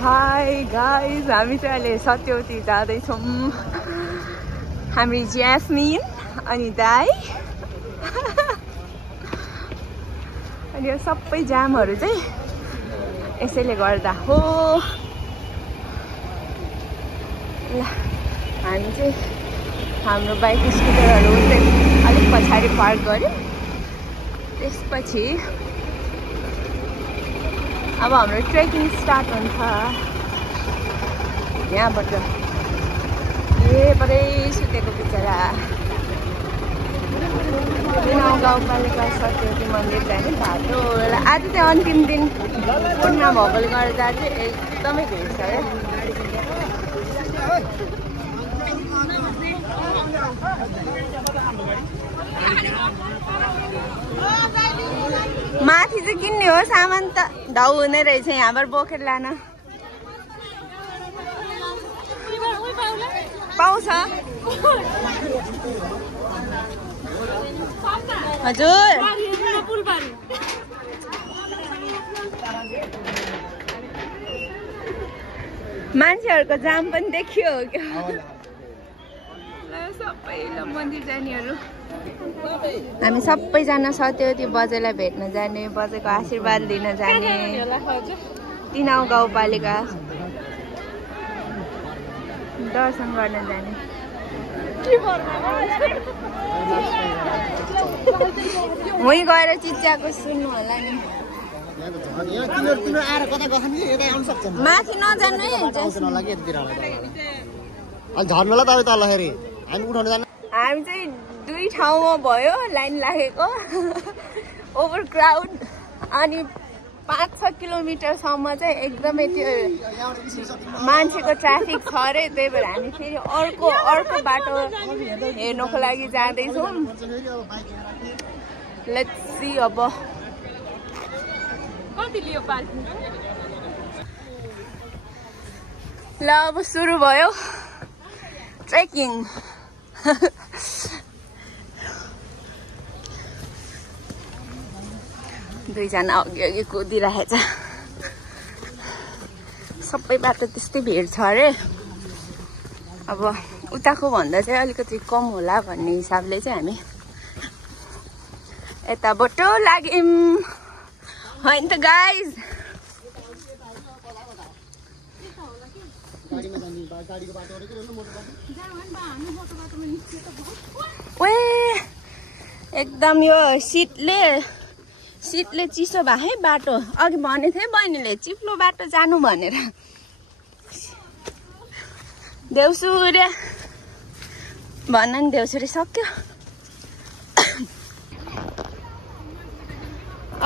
Hi guys, हामी चाहिँ अहिले सत्यवती जाँदैछौँ। हामी ज्यास्मिन अनि दाई अनि यो सबै जामहरू चाहिँ यसैले गर्दा हो। ल हामी चाहिँ हाम्रो बाइक स्कुटरहरू अलिक पछाडि पार्क गऱ्यौँ। त्यसपछि अब हाम्रो ट्रेकिङ स्टार्ट हुन्छ यहाँबाट। परै सुतेको बिचरा गाउँपालिका सत्यवती मन्दिर जाने बाटो। आज चाहिँ अन्तिम दिन पूर्णिमा भएकोले गर्दा चाहिँ एकदमै भिड छ है। माथि चाहिँ किन्ने हो सामान त ढाउ हुने रहेछ यहाँबाट बोकेर लान पाउँछ। हजुर मान्छेहरूको जाम पनि देखियो क्या। सबै मन्दिर जानेहरू हामी सबैजना सत्यवती बजेलाई भेट्न जाने, बजेको आशीर्वाद लिन जाने। तिनाउ गाउँपालिका दर्शन गर्न जाने। वहीँ गएर चिच्याको सुन्नु होला नि। माथि नजानु है। हामी चाहिँ दुई ठाउँमा भयो लाइन लागेको ओभर क्राउड। अनि 5-6 किलोमिटरसम्म चाहिँ एकदमै त्यो मान्छेको ट्राफिक छ अरे। त्यही भएर हामी फेरि अर्को बाटो हेर्नको लागि जाँदैछौँ। लेट्स सी अब कति लियो पार्किङ। ल अब सुरु भयो ट्रेकिङ। दुईजना अघि कुदिरहेछ। सबै बाटो त्यस्तै भिड छ अरे। अब उताको भन्दा चाहिँ अलिकति कम होला भन्ने हिसाबले चाहिँ हामी यताबाट लाग्यौँ होइन त गाइज। एकदम यो शीतले चिसो भयो है बाटो। अघि भनेको थिएँ बहिनीले चिप्लो बाटो जानु भनेर। देउसुरे भन्न नि देउसुरे सक्यो।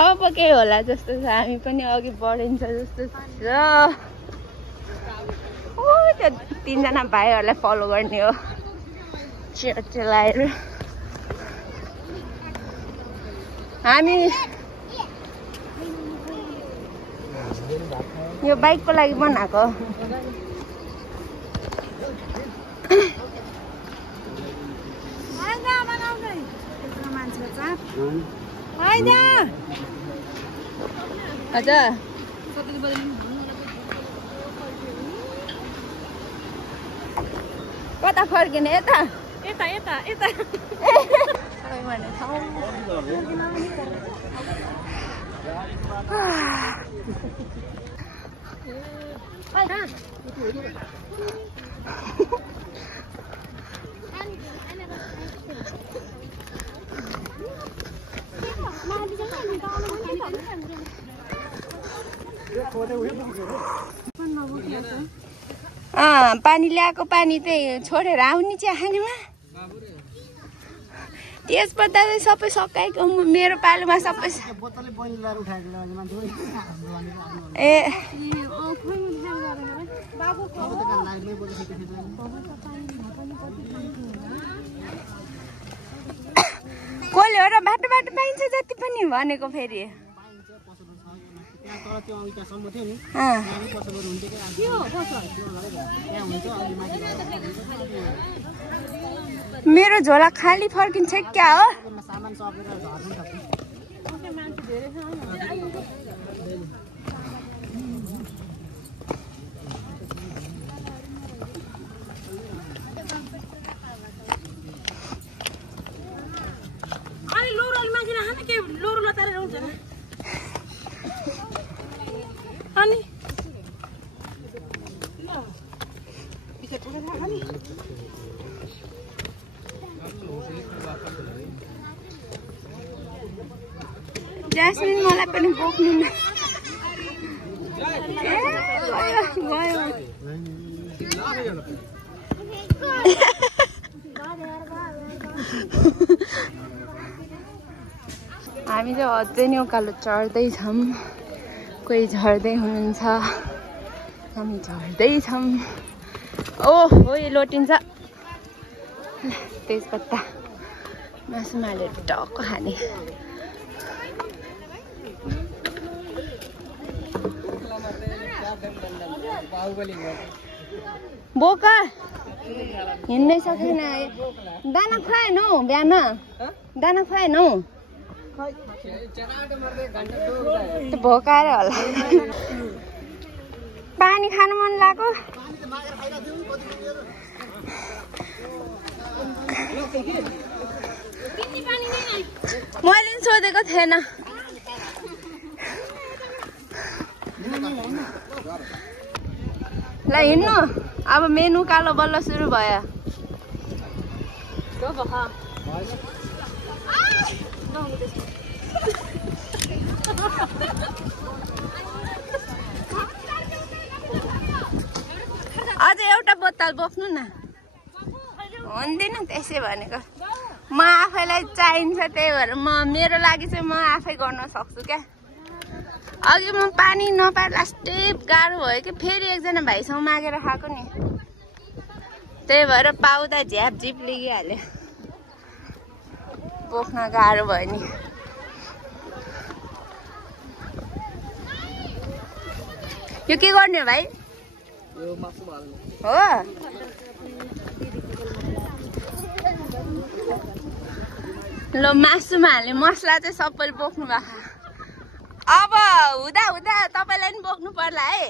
अब के होला जस्तो छ। हामी पनि अघि बढिन्छ जस्तो छ। त्यो 3जना भाइहरूलाई फलो गर्ने हो चेलाहरू। हामी यो बाइकको लागि बनाएको। हजुर कता फर्किने? यता यता यता यता भन्ने ठाउँ। पानी ल्याएको पानी चाहिँ छोडेर आउने चिया खानेमा। त्यसबाट चाहिँ सबै सकाएको मेरो पालोमा सबै। कसले हो र बाटो पाइन्छ जति पनि भनेको फेरि। मेरो झोला खाली फर्किन्छ क्या हो? ज्यास्मिन मलाई पनि बोक्नु न ए गयो हामी चाहिँ अझै नै उकालो चढ्दैछौँ कोही झर्दै हुनुहुन्छ हामी झर्दैछौँ ओहो यो लोटिन्छ तेजपत्ता मासुमा हालेर टक्क खाने बोका हिँड्नै सकेन दाना खुवाएन हौ बिहान दाना खुवाएन हौ भोकाएर होला पानी खानु मन लाग्यो मैले सोधेको थिएन ल हिँड्नु अब मेनु कालो बल्ल सुरु भयो अझै एउटा बोतल बोक्नु न हुँदैन त्यसै भनेको म आफैलाई चाहिन्छ त्यही भएर मेरो लागि चाहिँ म आफै गर्न सक्छु क्या अघि म पानी नपाए लास्टै गाह्रो भयो कि फेरि एकजना भाइसँग मागेर खाएको नि त्यही भएर पाउँदा झ्याप झिप लिगिहाल्यो बोक्न गाह्रो भयो नि यो के गर्ने हो भाइ हो ल मासुमा हाल्ने मसला चाहिँ सबैले बोक्नु भएको अब हुँदा हुँदा तपाईलाई पनि बोक्नु पर्ला है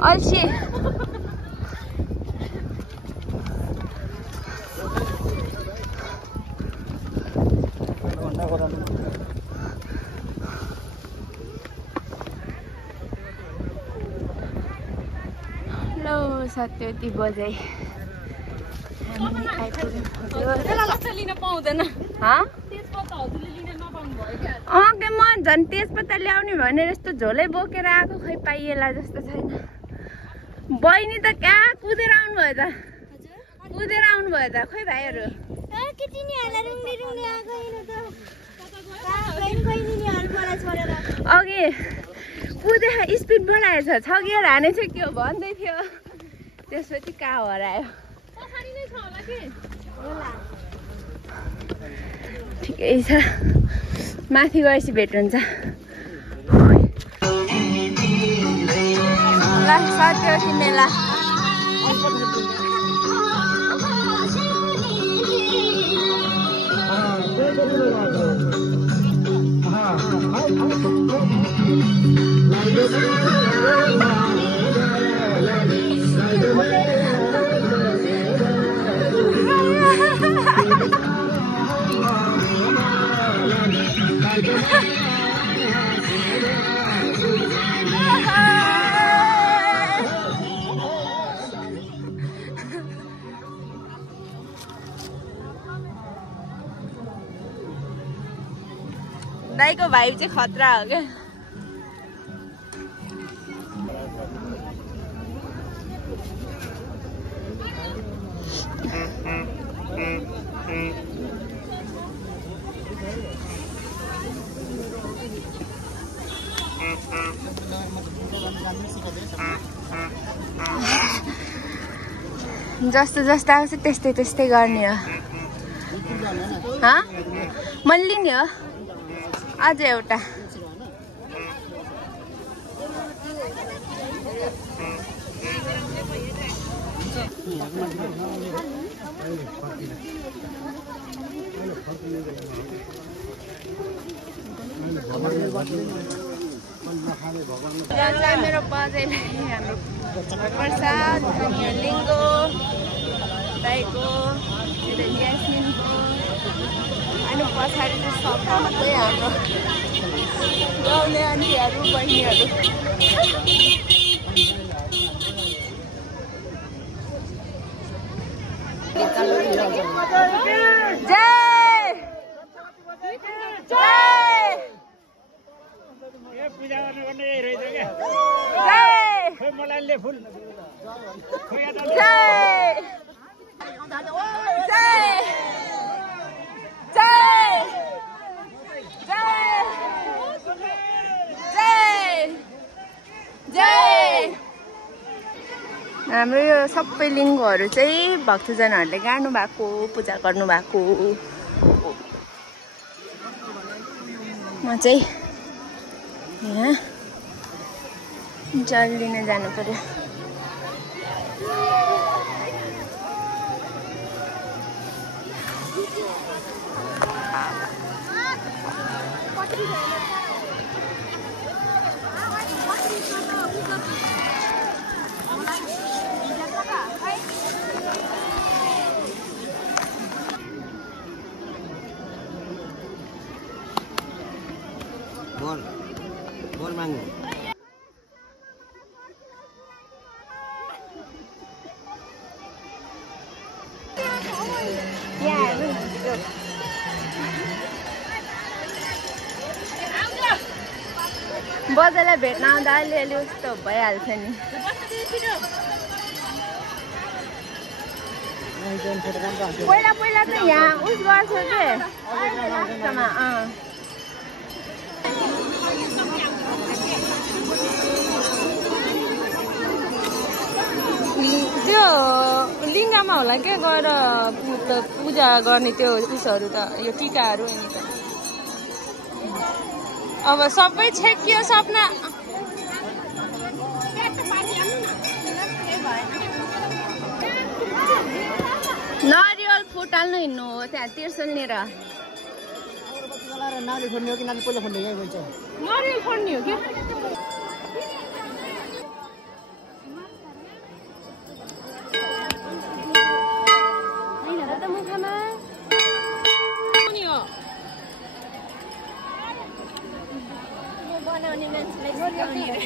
अल्छी लो सत्यवती बजाइ लिन पाउँदैन के म झन् तेजपत्ता ल्याउने भनेर यस्तो झोलै बोकेर आएको खै पाइएला जस्तो छैन बहिनी त कहाँ कुदेर आउनुभयो त कुदेर आउनुभयो त खोइ भाइहरू अघि कुदेर स्पिड बढाएछ छगिएर हानेछ के हो भन्दै थियो त्यसपछि कहाँ हरायो ठिकै छ माथि गएपछि भेट हुन्छ ल सत्यवती मेला दाइको भाइ चाहिँ खतरा हो क्या जस्तो जस्तो आउँछ त्यस्तै त्यस्तै गर्ने हो मैले लिने हो अझै एउटा मेरो बजाइलाई हाम्रो प्रसाद लिङ्गो दाइको ज्यास्मिनको अनि पछाडि चाहिँ सफा मात्रै हाम्रो गाउँले आन्टीहरू बहिनीहरू हाम्रो यो सबै लिङ्गहरू चाहिँ भक्तजनहरूले गाड्नु भएको पूजा गर्नु भएको। म चाहिँ यहाँ जल लिन जानु पर्यो। बोल मांगो। बजारलाई भेट्न आउँदा अलिअलि उस्तो भइहाल्छ नि। पहिला पहिला चाहिँ यहाँ उस गर्छ के लास्टमा। त्यो लिङ्गमा होला के गएर पूजा गर्ने त्यो उसहरू त यो टिकाहरू अब सबै छेकियो सपना। नरिवल फुटाल्नु हिँड्नु हो त्यहाँ तिर्सुल लिएर। नरिवल फोड्ने हो कि बनाउने मान्छेलाई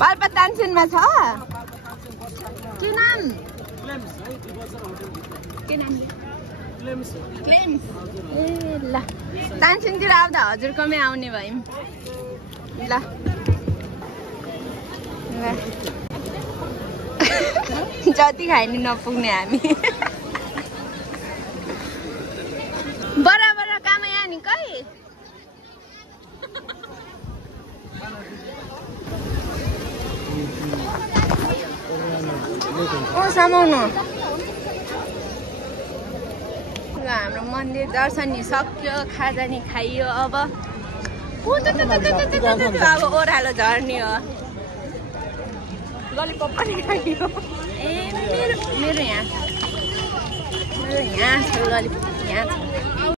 पाल्पा तानसेनमा छ के नाम? के नाम? क्लेम्स। ए ल तानसेनतिर आउँदा हजुरकोमै आउने भयौँ। ल जति खाइ नि नपुग्ने हामी। बराबर काम यहाँ नि कै समाउनु। हाम्रो मन्दिर दर्शन नि सक्यो, खाजा नि खाइयो। अब अब ओह्रालो झर्ने हो। ललिपप पनि खाइयो। ए मेरो यहाँ छ ललिपप यहाँ छ।